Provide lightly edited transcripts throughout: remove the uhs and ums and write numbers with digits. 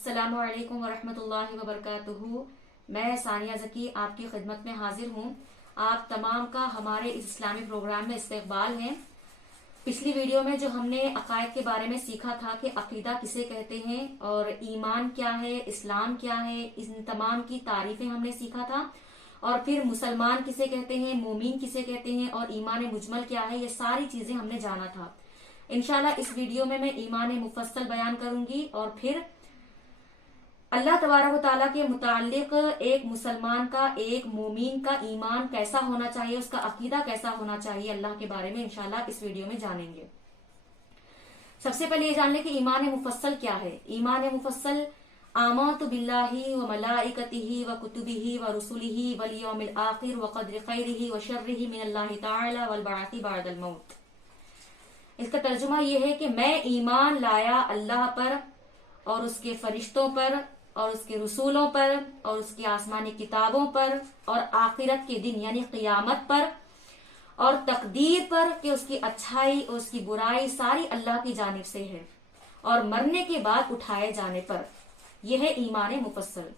السلام علیکم ورحمۃ اللہ وبرکاتہ۔ میں ثانیہ ذکی آپ کی خدمت میں حاضر ہوں۔ آپ تمام کا ہمارے اس اسلامی پروگرام میں استقبال ہے۔ پچھلی ویڈیو میں جو ہم نے عقائد کے بارے میں سیکھا تھا کہ عقیدہ کسے کہتے ہیں اور ایمان کیا ہے، اسلام کیا ہے، ان تمام کی تعریفیں ہم نے سیکھا تھا، اور پھر مسلمان کسے کہتے ہیں، مومن کسے کہتے ہیں، اور ایمان مجمل کیا ہے، یہ ساری چیزیں ہم نے جانا تھا۔ انشاءاللہ اس ویڈیو میں ایمان مفصل بیان کروں گی، اور پھر اللہ تبارک و تعالیٰ کے متعلق ایک مسلمان کا، ایک مومن کا ایمان کیسا ہونا چاہیے، اس کا عقیدہ کیسا ہونا چاہیے، اللہ کے بارے میں انشاءاللہ اس ویڈیو میں جانیں گے۔ سب سے پہلے یہ جان لیں کہ ایمان مفصل کیا ہے۔ ایمان مفصل آمنت باللہ و ملائکتہ و کتبہ و رسلہ والیوم الآخر و قدر خیرہ و شرہ من اللہ تعالی والبعث بعد الموت۔ اس کا ترجمہ یہ ہے کہ میں ایمان لایا اللہ پر اور اس کے فرشتوں پر اور اس کے رسولوں پر اور اس کی آسمانی کتابوں پر اور آخرت کے دن یعنی قیامت پر اور تقدیر پر کہ اس کی اچھائی اور اس کی برائی ساری اللہ کی جانب سے ہے، اور مرنے کے بعد اٹھائے جانے پر۔ یہ ہے ایمان مفصل،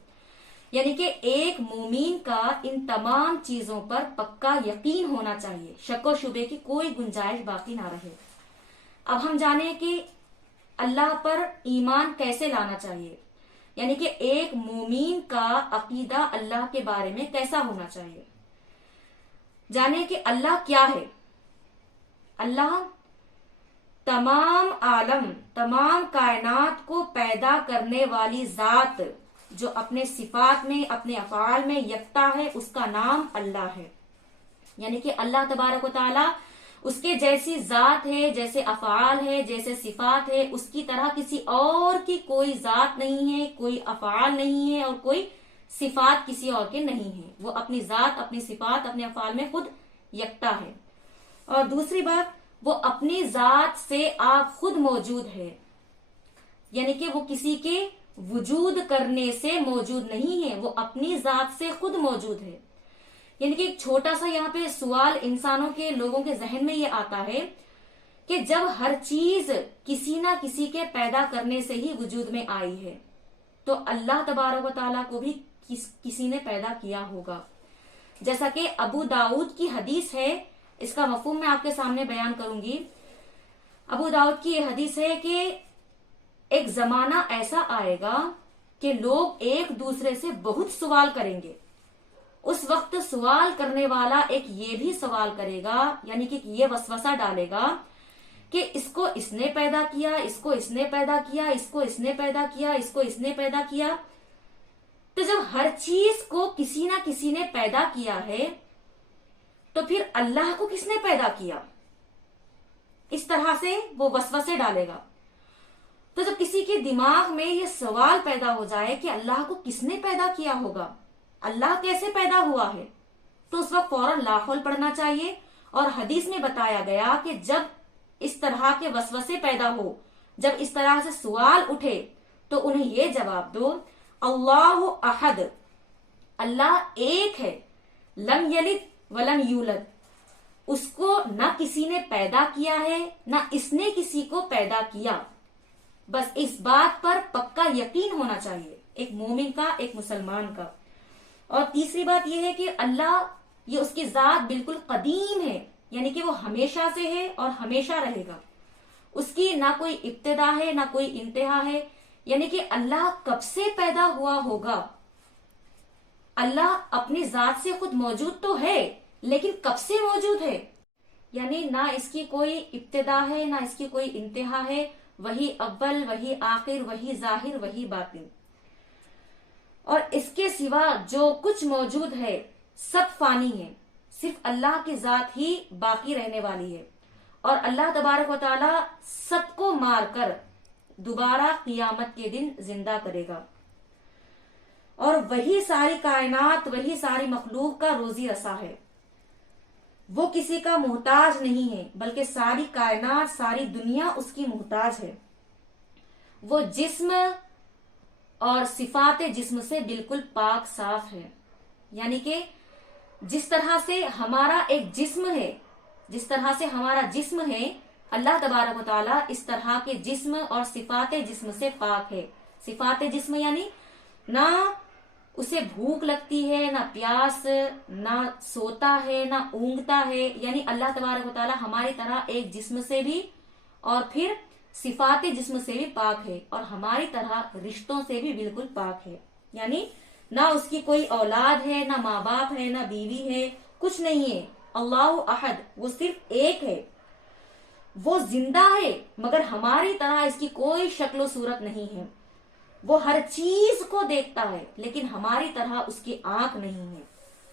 یعنی کہ ایک مومن کا ان تمام چیزوں پر پکا یقین ہونا چاہیے، شک و شبے کی کوئی گنجائش باقی نہ رہے۔ اب ہم جانیں کہ اللہ پر ایمان کیسے لانا چاہیے، یعنی کہ ایک مومن کا عقیدہ اللہ کے بارے میں کیسا ہونا چاہیے۔ جانیں کہ اللہ کیا ہے۔ اللہ تمام عالم، تمام کائنات کو پیدا کرنے والی ذات جو اپنے صفات میں، اپنے افعال میں یکتا ہے، اس کا نام اللہ ہے۔ یعنی کہ اللہ تبارک و تعالی اس کے جیسی ذات ہے، جیسے افعال ہے، جیسے صفات ہے، اس کی طرح کسی اور کی کوئی ذات نہیں ہے، کوئی افعال نہیں ہے، اور کوئی صفات کسی اور کے نہیں ہے۔ وہ اپنی ذات، اپنی صفات، اپنے افعال میں خود یکتا ہے۔ اور دوسری بات، وہ اپنی ذات سے آپ خود موجود ہے، یعنی کہ وہ کسی کے وجود کرنے سے موجود نہیں ہے، وہ اپنی ذات سے خود موجود ہے۔ یعنی کہ ایک چھوٹا سا یہاں پہ سوال انسانوں کے، لوگوں کے ذہن میں یہ آتا ہے کہ جب ہر چیز کسی نہ کسی کے پیدا کرنے سے ہی وجود میں آئی ہے، تو اللہ تبارک و تعالیٰ کو بھی کسی نے پیدا کیا ہوگا۔ جیسا کہ ابو داؤد کی حدیث ہے، اس کا مفہوم میں آپ کے سامنے بیان کروں گی۔ ابو داؤد کی یہ حدیث ہے کہ ایک زمانہ ایسا آئے گا کہ لوگ ایک دوسرے سے بہت سوال کریں گے۔ اس وقت سوال کرنے والا ایک یہ بھی سوال کرے گا، یعنی کہ یہ وسوسہ ڈالے گا کہ اس کو اس نے پیدا کیا، اس کو اس نے پیدا کیا، اس کو اس نے پیدا کیا، اس کو اس نے پیدا کیا۔ تو جب ہر چیز کو کسی نہ کسی نے پیدا کیا ہے، تو پھر اللہ کو کس نے پیدا کیا؟ اس طرح سے وہ وسوسے ڈالے گا۔ تو جب کسی کے دماغ میں یہ سوال پیدا ہو جائے کہ اللہ کو کس نے پیدا کیا ہوگا، اللہ کیسے پیدا ہوا ہے، تو اس وقت فوراً لا حول پڑھنا چاہیے۔ اور حدیث میں بتایا گیا کہ جب اس طرح کے وسوسے پیدا ہو، جب اس طرح سے سوال اٹھے، تو انہیں یہ جواب دو، اللہ احد، اللہ ایک ہے، لم یلد ولم یولد، اس کو نہ کسی نے پیدا کیا ہے، نہ اس نے کسی کو پیدا کیا۔ بس اس بات پر پکا یقین ہونا چاہیے ایک مومن کا، ایک مسلمان کا۔ اور تیسری بات یہ ہے کہ اللہ، یہ اس کی ذات بالکل قدیم ہے، یعنی کہ وہ ہمیشہ سے ہے اور ہمیشہ رہے گا۔ اس کی نہ کوئی ابتدا ہے، نہ کوئی انتہا ہے، یعنی کہ اللہ کب سے پیدا ہوا ہوگا۔ اللہ اپنی ذات سے خود موجود تو ہے، لیکن کب سے موجود ہے، یعنی نہ اس کی کوئی ابتدا ہے، نہ اس کی کوئی انتہا ہے۔ وہی اول، وہی آخر، وہی ظاہر، وہی باطن۔ اور اس کے سوا جو کچھ موجود ہے سب فانی ہے، صرف اللہ کی ذات ہی باقی رہنے والی ہے۔ اور اللہ تبارک و تعالی سب کو مار کر دوبارہ قیامت کے دن زندہ کرے گا، اور وہی ساری کائنات، وہی ساری مخلوق کا روزی رسا ہے۔ وہ کسی کا محتاج نہیں ہے، بلکہ ساری کائنات، ساری دنیا اس کی محتاج ہے۔ وہ جسم اور صفات جسم سے بالکل پاک صاف ہے، یعنی کہ جس طرح سے ہمارا ایک جسم ہے، جس طرح سے ہمارا جسم ہے، اللہ تبارک و تعالیٰ اس طرح کے جسم اور صفات جسم سے پاک ہے، صفات جسم یعنی نہ اسے بھوک لگتی ہے، نہ پیاس، نہ سوتا ہے، نہ اونگتا ہے، یعنی اللہ تبارک و تعالی ہماری طرح ایک جسم سے بھی اور پھر صفات جسم سے بھی پاک ہے، اور ہماری طرح رشتوں سے بھی بالکل پاک ہے، یعنی نہ اس کی کوئی اولاد ہے، نہ ماں باپ ہے، نہ بیوی ہے، کچھ نہیں ہے۔ اللہ احد، وہ صرف ایک ہے، وہ زندہ ہے مگر ہماری طرح اس کی کوئی شکل و صورت نہیں ہے، وہ ہر چیز کو دیکھتا ہے لیکن ہماری طرح اس کی آنکھ نہیں ہے،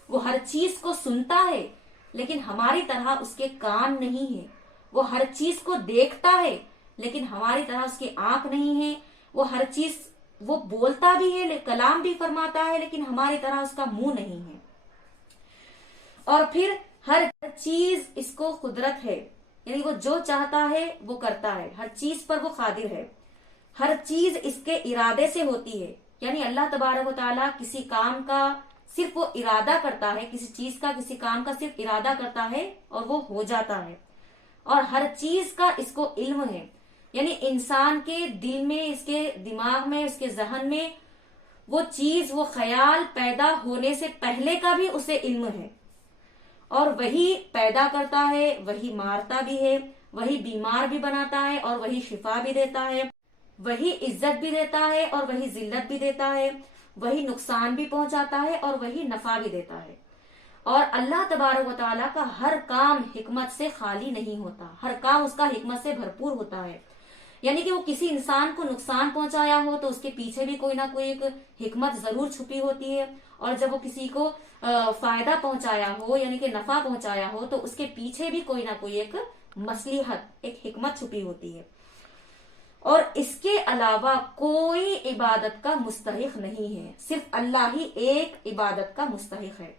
وہ ہر چیز کو سنتا ہے لیکن ہماری طرح اس کے کان نہیں ہے، وہ ہر چیز کو دیکھتا ہے لیکن ہماری طرح اس کی آنکھ نہیں ہے، وہ ہر چیز، وہ بولتا بھی ہے، کلام بھی فرماتا ہے لیکن ہماری طرح اس کا منہ نہیں ہے، اور پھر ہر چیز اس کو قدرت ہے، یعنی وہ جو چاہتا ہے وہ کرتا ہے، ہر چیز پر وہ قادر ہے، ہر چیز اس کے ارادے سے ہوتی ہے، یعنی اللہ تبارک و تعالیٰ کسی کام کا صرف وہ ارادہ کرتا ہے، کسی چیز کا، کسی کام کا صرف ارادہ کرتا ہے اور وہ ہو جاتا ہے، اور ہر چیز کا اس کو علم ہے، یعنی انسان کے دل میں، اس کے دماغ میں، اس کے ذہن میں وہ چیز، وہ خیال پیدا ہونے سے پہلے کا بھی اسے علم ہے، اور وہی پیدا کرتا ہے، وہی مارتا بھی ہے، وہی بیمار بھی بناتا ہے اور وہی شفا بھی دیتا ہے، وہی عزت بھی دیتا ہے اور وہی ذلت بھی دیتا ہے، وہی نقصان بھی پہنچاتا ہے اور وہی نفع بھی دیتا ہے، اور اللہ تبارک و تعالیٰ کا ہر کام حکمت سے خالی نہیں ہوتا، ہر کام اس کا حکمت سے بھرپور ہوتا ہے، یعنی کہ وہ کسی انسان کو نقصان پہنچایا ہو تو اس کے پیچھے بھی کوئی نہ کوئی ایک حکمت ضرور چھپی ہوتی ہے، اور جب وہ کسی کو فائدہ پہنچایا ہو، یعنی کہ نفع پہنچایا ہو، تو اس کے پیچھے بھی کوئی نہ کوئی ایک مصلحت، ایک حکمت چھپی ہوتی ہے، اور اس کے علاوہ کوئی عبادت کا مستحق نہیں ہے، صرف اللہ ہی ایک عبادت کا مستحق ہے۔